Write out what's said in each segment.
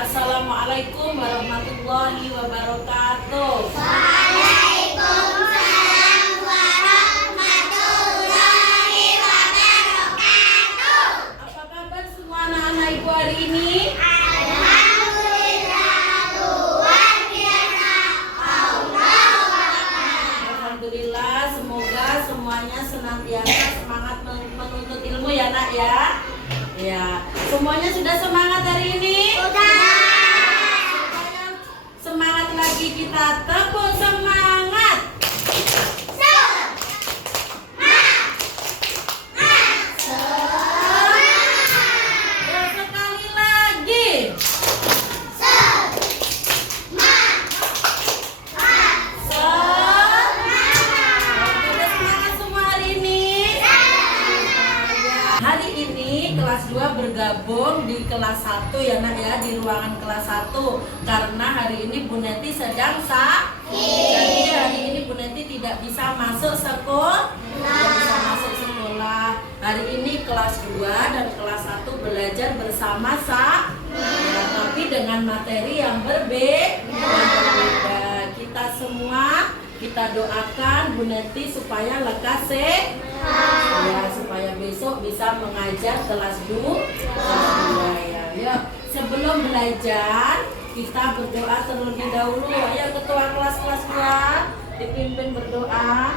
Assalamualaikum warahmatullahi wabarakatuh. Waalaikumsalam warahmatullahi wabarakatuh. Apa kabar semua anak-anak ibu hari ini? Alhamdulillah luar biasa. Allahu Akbar. Alhamdulillah, semoga semuanya senantiasa semangat menuntut ilmu ya nak ya. Ya, semuanya sudah semangat hari ini? Sudah. Semangat lagi, kita tepuk semangat. Ya, sekali lagi. Sudah semangat semua hari ini? Hari ini kelas 2 bergabung di kelas 1 ya nak ya, di ruangan kelas 1 karena hari ini Bu Neti sedang sakit. Jadi hari ini Bu Neti tidak bisa masuk sekolah. Hari ini kelas 2 dan kelas 1 belajar bersama ya, tapi dengan materi yang berbeda. Kita semua kita doakan Bu Neti supaya lekas ya, supaya besok bisa mengajar kelas 2 ya. Yuk, sebelum belajar kita berdoa terlebih dahulu. Ayo ketua kelas 2 dipimpin berdoa.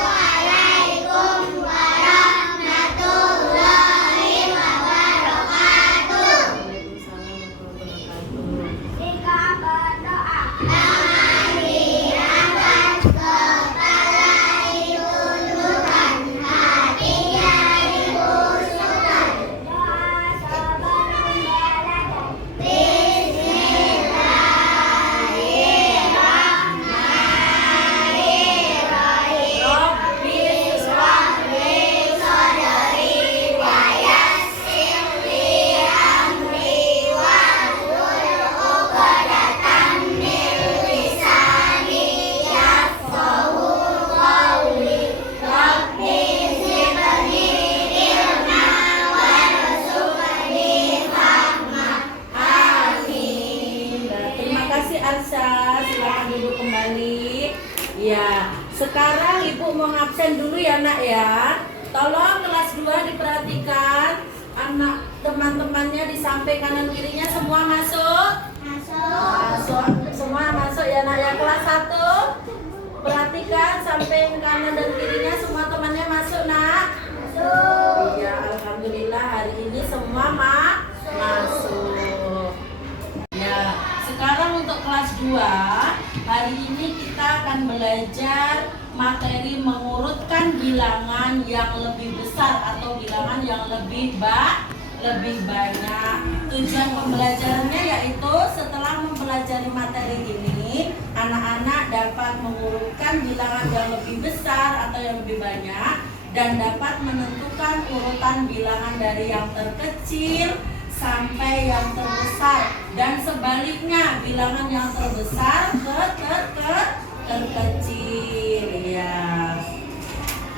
Assalamualaikum warahmatullahi wabarakatuh. Jika berdoa menghilangkan kepala ditundukkan, hatinya dibusukkan. Doa sebelum belajar. Rabbi Bismillahirrahmanirrahim. Sadri wa yassir li amri wahlul 'uqdatam min lisani yafqahu qawli. Rabbi zidni ilma warzuqni fahma. Amin. Terima kasih Arsha, silakan duduk kembali. Ya, sekarang Ibu mau ngabsen dulu ya nak ya. Tolong kelas 2 diperhatikan. Anak teman-temannya di samping kanan kirinya semua masuk. Masuk. Semua masuk ya nak ya. Kelas 1 perhatikan samping kanan dan kirinya semua temannya masuk nak. Iya, alhamdulillah hari ini semua masuk. Ya, sekarang untuk kelas 2 hari ini kita akan belajar materi mengurutkan bilangan yang lebih besar atau bilangan yang lebih banyak. Tujuan pembelajarannya yaitu setelah mempelajari materi ini, anak-anak dapat mengurutkan bilangan yang lebih besar atau yang lebih banyak dan dapat menentukan urutan bilangan dari yang terkecil sampai yang terbesar dan sebaliknya bilangan yang terbesar ke terkecil ya.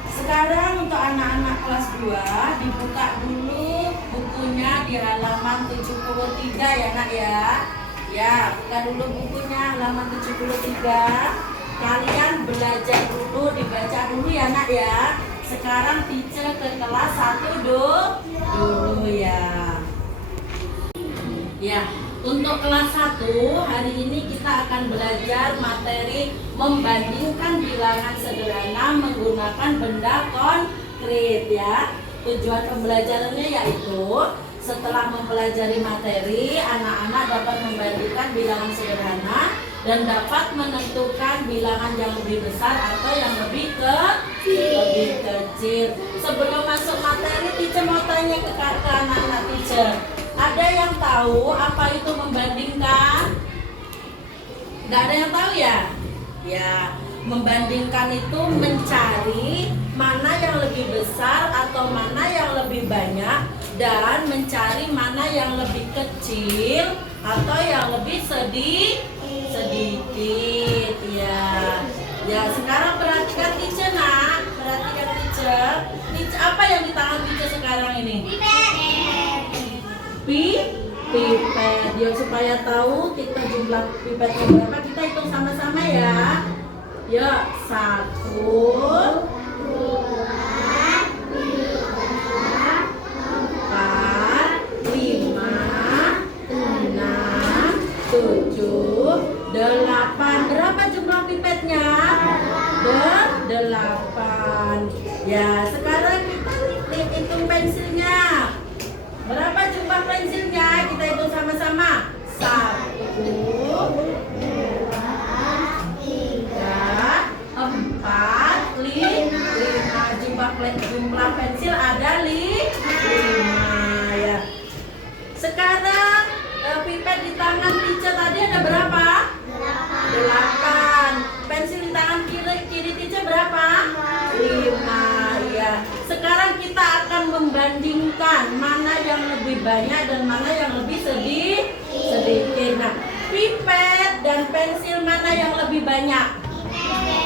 Sekarang untuk anak-anak kelas 2 dibuka dulu bukunya di halaman 73 ya nak ya. Ya, buka dulu bukunya halaman 73. Kalian belajar dulu, dibaca dulu ya nak ya. Sekarang teacher ke kelas 1 dulu ya. Ya, untuk kelas 1 hari ini kita akan belajar materi membandingkan bilangan sederhana menggunakan benda konkret ya. Tujuan pembelajarannya yaitu setelah mempelajari materi, anak-anak dapat membandingkan bilangan sederhana dan dapat menentukan bilangan yang lebih besar atau yang lebih kecil. Sebelum masuk materi, teacher mau tanya ke anak-anak teacher. Ada yang tahu apa itu membandingkan? Nggak ada yang tahu ya? Ya, membandingkan itu mencari mana yang lebih besar atau mana yang lebih banyak dan mencari mana yang lebih kecil atau yang lebih sedikit ya. Ya, sekarang perhatikan teacher nak, perhatikan teacher. teacher. Apa yang di tangan teacher sekarang ini? Pipet. Ya, supaya tahu kita jumlah pipetnya berapa, kita hitung sama-sama ya. Ya, 1, 8. Berapa jumlah pipetnya? 8. Ya, sekarang kita hitung pensilnya. Berapa jumlah pensilnya? Kita hitung sama-sama. 1, 2, 3, 4, 5. Jumlah pensil ada 5 ya. Sekarang pipet di tangan teacher tadi ada berapa? 8. Pensil di tangan kiri teacher berapa? 5 ya. Sekarang kita akan membandingkan mana yang lebih banyak dan mana yang lebih sedikit. Nah, pipet dan pensil mana yang lebih banyak?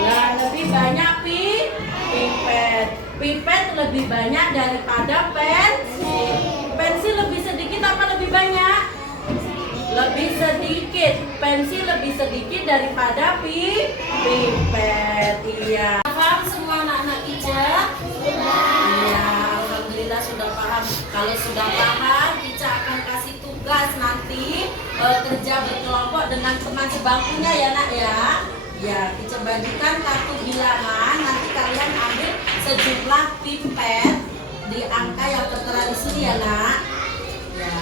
Ya, lebih banyak pipet. Pipet lebih banyak daripada pensil. Pensil lebih sedikit apa lebih banyak? Lebih sedikit. Pensil lebih sedikit daripada pipet. Iya. Paham semua anak-anak teacher? Iya, alhamdulillah sudah paham. Kalau sudah paham, teacher akan kasih tugas nanti kerja berkelompok dengan teman sebangkunya ya nak ya. Ya, teacher bagikan kartu bilangan. Nanti kalian ambil sejumlah pipet di angka yang tertera di sini ya nak. Ya.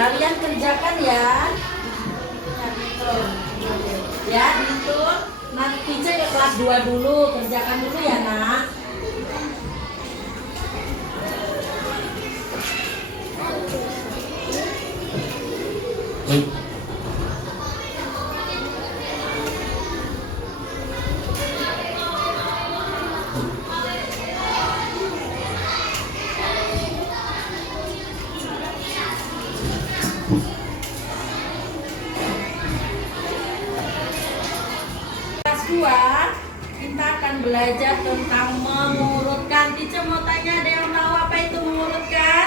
Kalian kerjakan ya. Ya, itu nanti teacher ke kelas 2 dulu. Kerjakan dulu ya, nak. Kelas 2 kita akan belajar tentang mengurutkan. Teacher mau tanya, ada yang tahu apa itu mengurutkan?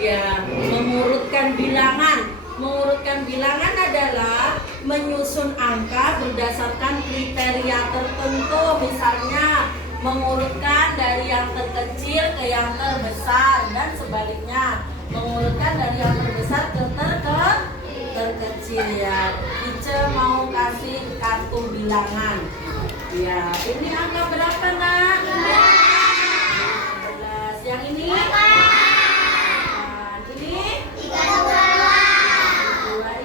Ya, mengurutkan bilangan. Mengurutkan bilangan adalah menyusun angka berdasarkan kriteria tertentu. Misalnya mengurutkan dari yang terkecil ke yang terbesar dan sebaliknya. Mengurutkan dari yang terbesar ke terkecil ya. Teacher mau kasih kartu bilangan. Ya, ini angka berapa nak? 11. Yang ini? Ini? 2.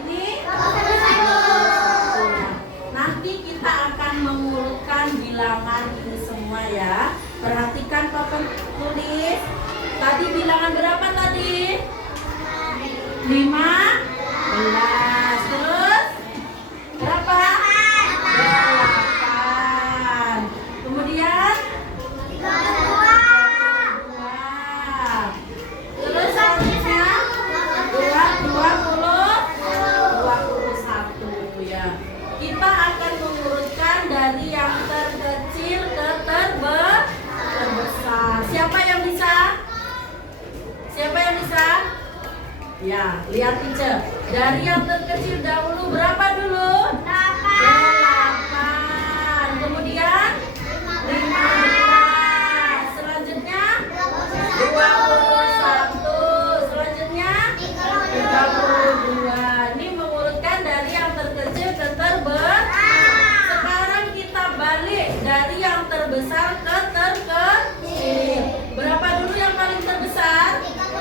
Ini? 1. Nanti kita akan mengurutkan bilangan ini semua ya. Perhatikan papan tulis. Tadi bilangan berapa tadi? 15. Terus? Berapa? 8. Kemudian? 2. Terus selanjutnya? 21 ya. Kita akan mengurutkan dari yang terkecil ke terbesar. Siapa yang bisa? Siapa yang bisa? Ya, lihat teacher. Dari yang terkecil dahulu berapa dulu? 8. Kemudian 15. Selanjutnya 21. Selanjutnya 32. Ini mengurutkan dari yang terkecil ke terbesar. Sekarang kita balik dari yang terbesar ke terkecil. Berapa dulu yang paling terbesar? 32.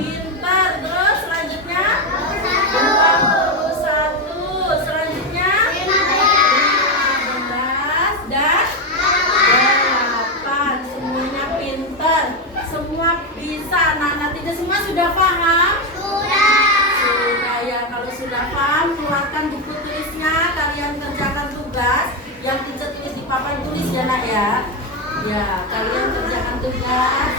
Pintar. Terus selanjutnya 22. sudah paham? Sudah. Sudah ya, kalau sudah paham, keluarkan buku tulisnya, kalian kerjakan tugas yang teacher tulis di papan tulis ya nak ya. Ya, kalian kerjakan tugas.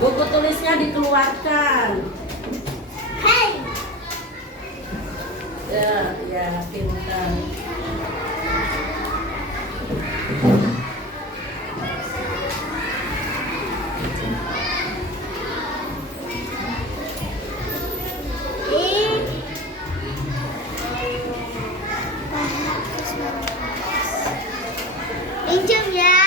Buku tulisnya dikeluarkan. Hey. Ya, pintar. Pinjam ya.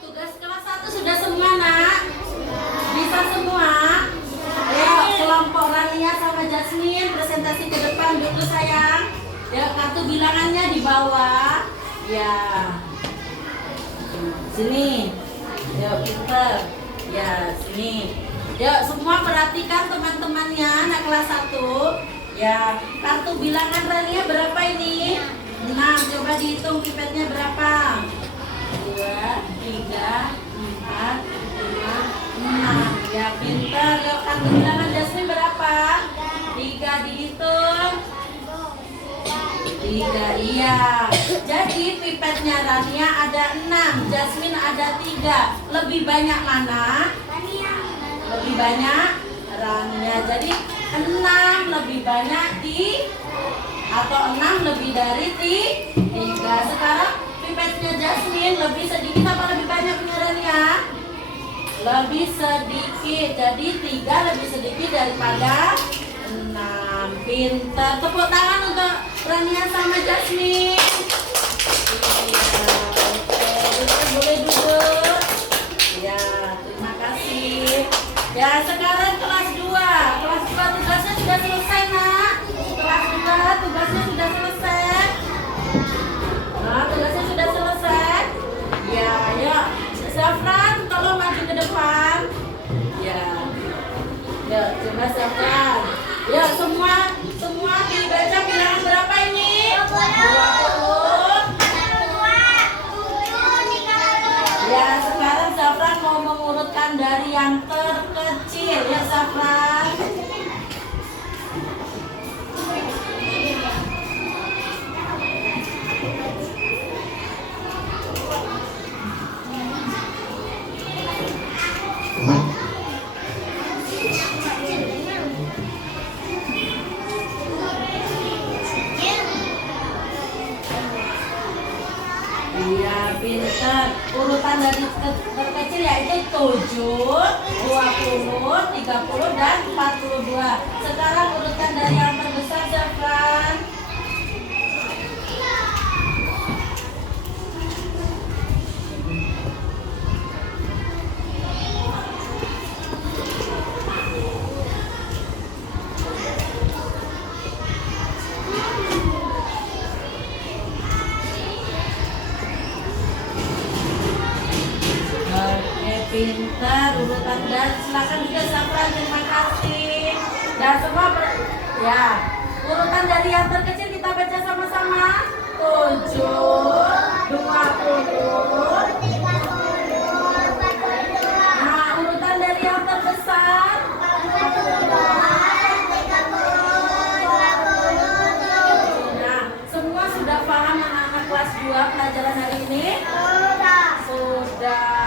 Tugas kelas 1 sudah semua nak? Bisa semua? Ayo kelompok Rania sama Jasmine presentasi ke depan dulu sayang. Ya, kartu bilangannya di bawah. Ya. Sini. Yuk pinter. Ya, sini. Yuk semua perhatikan teman-temannya anak kelas 1. Ya, kartu bilangan Rania berapa ini? 6. Coba dihitung pipetnya berapa? 2, 3, 4, 5, 6. Ya pintar. Yuk kartu bilangan Jasmine berapa? 3 dihitung. 3, iya. Jadi pipetnya Rania ada 6, Jasmine ada 3. Lebih banyak mana? Lebih banyak Rania. Jadi 6 lebih banyak atau 6 lebih dari 3. Sekarang pipetnya Jasmine lebih sedikit apa lebih banyak punya Rania? Lebih sedikit. Jadi 3 lebih sedikit daripada 6. Pintar. Tepuk tangan untuk Rania sama Jasmine. Iya. Oke, boleh duduk. Ya, terima kasih. Ya, sekarang kelas 2. Kelas 2 tugasnya sudah selesai nak. Kelas 2 tugasnya sudah selesai. Nah, tugasnya sudah selesai. Ya, yuk. Zafran, tolong maju ke depan. Ya. Yuk, coba Zafran. Ya, semua dibaca bilangan berapa ini? 20. Ya, sekarang Zafran mau mengurutkan dari yang terkecil ya Zafran. Iya, pintar. Urutan dari terkecil yaitu 7, 20, 30, dan 42. Sekarang urutan dari yang terbesar Zafran. Pintar urutan dan silakan juga Zafran, terima kasih. Dan semua ya urutan dari yang terkecil kita baca sama-sama. 7, 20. Nah, urutan dari yang terbesar. Nah, semua sudah paham anak-anak kelas 2 pelajaran hari ini? Sudah.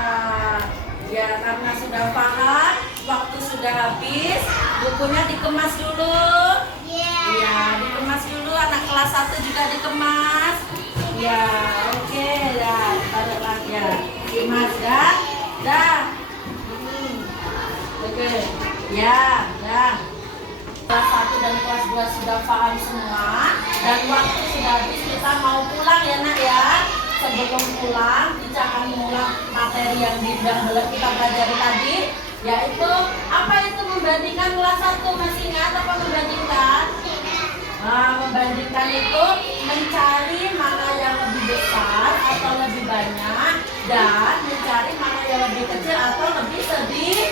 Ya, karena sudah paham, waktu sudah habis, bukunya dikemas dulu. Ya, dikemas dulu, anak kelas 1 juga dikemas. Ya, oke, ya, taruh lagi ya. Dikemas ya. Dah. Oke. Ya, dah. Kelas 1 dan kelas 2 sudah paham semua dan waktu sudah habis, kita mau pulang ya nak ya. sebelum pulang kita akan mengulang materi yang kita pelajari tadi, yaitu apa itu membandingkan kelas 1. Masih ingat apa membandingkan? Nah, membandingkan itu mencari mana yang lebih besar atau lebih banyak, dan mencari mana yang lebih kecil atau lebih sedikit.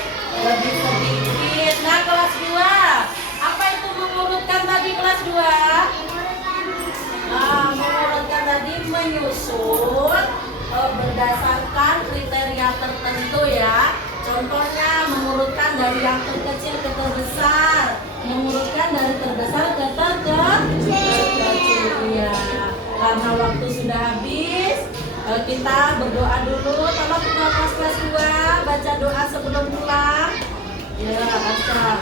Nah, kelas 2, apa itu mengurutkan tadi kelas 2? Nah, mengurutkan tadi menyusun berdasarkan kriteria tertentu ya. Contohnya mengurutkan dari yang terkecil ke terbesar, mengurutkan dari terbesar ke terkecil. Iya. Karena waktu sudah habis, kita berdoa dulu. Tolong kita kelas 2 baca doa sebelum pulang. Ya, baca.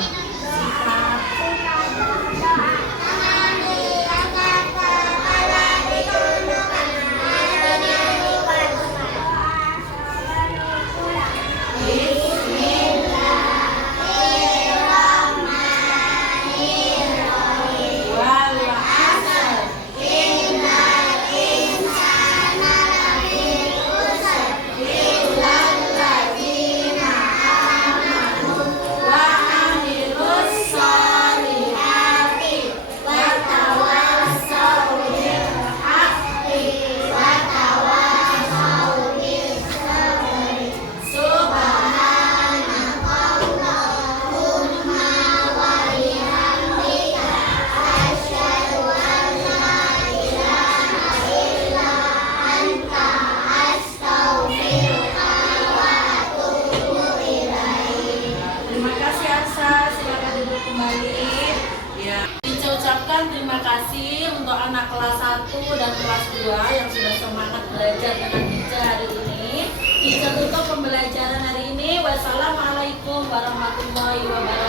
Terima kasih untuk anak kelas 1 dan kelas 2 yang sudah semangat belajar dengan Ica hari ini. Ica tutup pembelajaran hari ini. Wassalamualaikum warahmatullahi wabarakatuh.